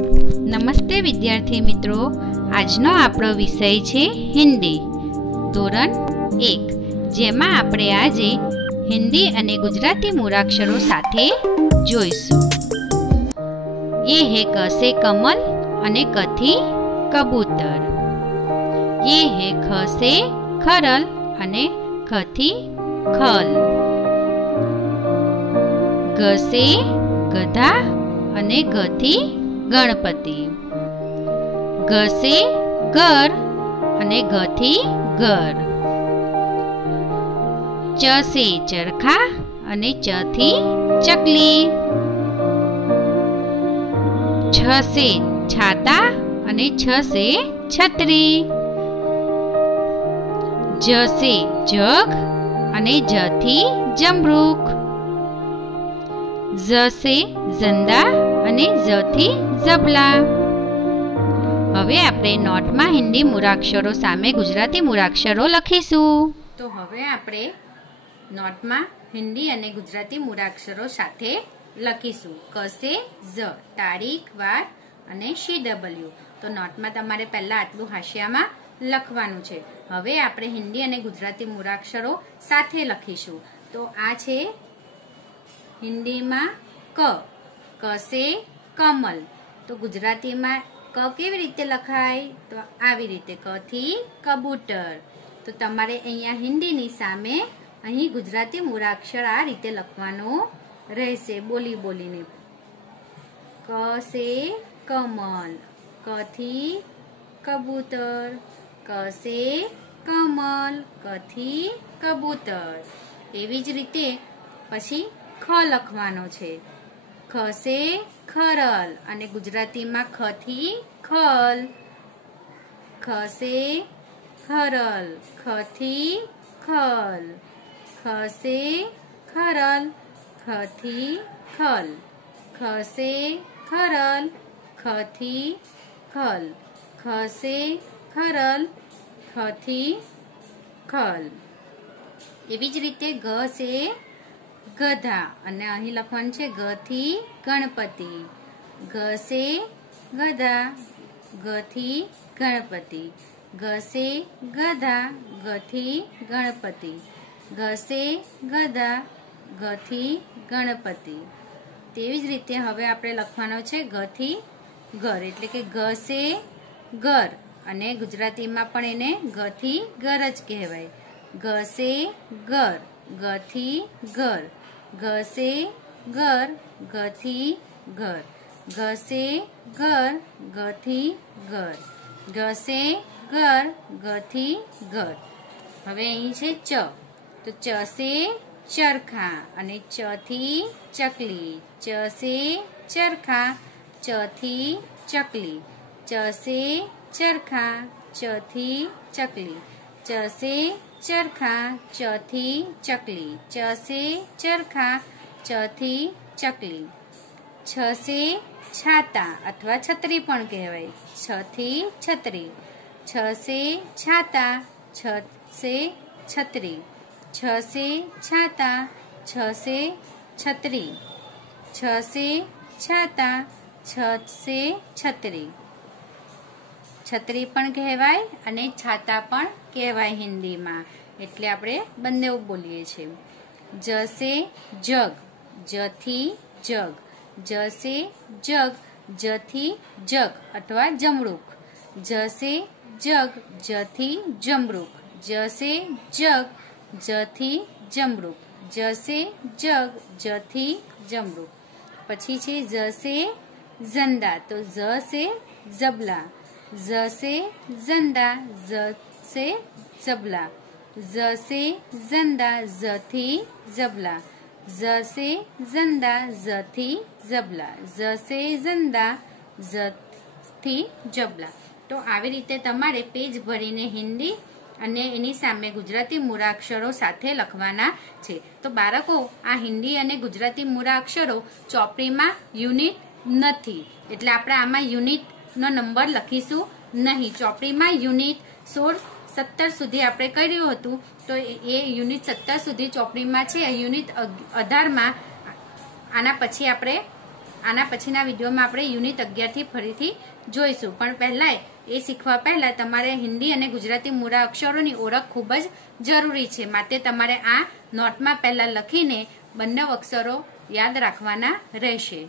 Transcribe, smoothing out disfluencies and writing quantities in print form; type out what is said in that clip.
નમસ્તે વિદ્યાર્થી મિત્રો, આજનો આપણો વિષય છે હિન્દી ધોરણ 1, જેમાં આપણે આજે હિન્દી અને ગુજરાતી મૂળાક્ષરો સાથે જોઈશું. ये है क से कमल અને ક થી કબૂતર. ये है ख से खरल અને ख થી खल. ग से गधा અને ग થી गणपति. ग से घर અને ग થી घर. च से चरखा અને च થી चकली. छ से छाता અને छ से छतरी. ज से जग અને ज થી जमरूख. ज से जंदा અને ज થી ઝબલા. હવે આપણે નોટમાં હિન્દી મૂળાક્ષરો સામે ગુજરાતી મૂળાક્ષરો લખીશું. તો હવે આપણે નોટમાં હિન્દી અને ગુજરાતી મૂળાક્ષરો સાથે લખીશું. ક से ઝ, તારીખ, વાર અને CW. તો નોટમાં તમારે પહેલા આટલું હાશિયામાં લખવાનું છે. હવે આપણે હિન્દી અને ગુજરાતી મૂળાક્ષરો સાથે લખીશું. તો આ છે હિન્દીમાં ક. ક से कमल. તો ગુજરાતીમાં ક કેવી રીતે લખાય? તો આવી રીતે, ક થી કબૂતર. તો તમારે અહીંયા હિન્દીની સામે અહીં ગુજરાતી મૂળાક્ષર આ રીતે લખવાનો રહેશે, બોલી બોલીને. ક से कमल, क થી કબૂતર. ક से कमल, क થી કબૂતર. એવી જ રીતે પછી ખ લખવાનો છે. ख से खरल અને ગુજરાતીમાં ખ થી ખલ. ख से खरल, ख થી खल. ख से खरल, ख થી खल. ख से खरल, ख થી खल. ख से खरल, ख થી खल. એવી જ રીતે ગ से गधा અને અહીં લખવાનું છે ગ થી ગણપતિ. ग से गधा, ग થી ગણપતિ. ग से गधा, ग થી ગણપતિ. ग से गधा, ग થી ગણપતિ. તેવી જ રીતે હવે આપણે લખવાનો છે ગ થી ઘર, એટલે કે ગ से ઘર અને ગુજરાતીમાં પણ એને ગ થી ઘર જ કહેવાય. ग से ઘર, ग થી ઘર. ग से घर, ग થી घर. ग से घर, ग થી घर. ग से घर, ग થી घर. હવે અહીં છે ચ. તો ચ से चरखा અને ચ થી ચકલી. च से चरखा, च થી ચકલી. च से चरखा, च થી ચકલી. च से चरखा, च થી ચકલી. च से चरखा, च થી ચકલી. छ से छाता अथवा छतरी पण कहेवाय. छ થી छतरी. छ से छाता, छ से छतरी. छ से छाता, छ से छतरी. छ से छाता, छ से छतरी. છત્રી પણ કહેવાય અને છાતા પણ કહેવાય હિન્દીમાં, એટલે આપણે બંને બોલીએ છીએ. જ से જગ, જ થી જગ. જ से જગ, જ થી જગ अथवा જમરૂખ. જ से જગ, જ થી જમરૂખ. જ से જગ, જ થી જમરૂખ. જ से જગ, જ થી જમરૂખ. પછી છે જ से ઝંડા. તો જ से ઝબલા. ज से जंदा, ज से ઝબલા. ज से जंदा, ज થી ઝબલા. ज से जंदा, ज થી ઝબલા. ज से जंदा, ज થી ઝબલા. તો આવી રીતે તમારે પેજ ભરીને હિન્દી અને એની સામે ગુજરાતી મૂળાક્ષરો સાથે લખવાના છે. તો બાળકો, આ હિન્દી અને ગુજરાતી મૂળાક્ષરો ચોપડીમાં યુનિટ નથી, એટલે આપણે આમાં યુનિટનો નંબર લખીશું નહીં. ચોપડીમાં યુનિટ 16-17 સુધી આપણે કર્યું હતું, તો એ યુનિટ 17 સુધી ચોપડીમાં છે. યુનિટ 18માં આના પછી આપણે આના પછીના વિડીયોમાં આપણે યુનિટ 11 થી ફરીથી જોઈશું, પણ પહેલા એ શીખવા પહેલા તમારે હિન્દી અને ગુજરાતી મૂળા અક્ષરોની ઓળખ ખૂબ જ જરૂરી છે. માટે તમારે આ નોટમાં પહેલા લખીને બંને અક્ષરો યાદ રાખવાના રહેશે.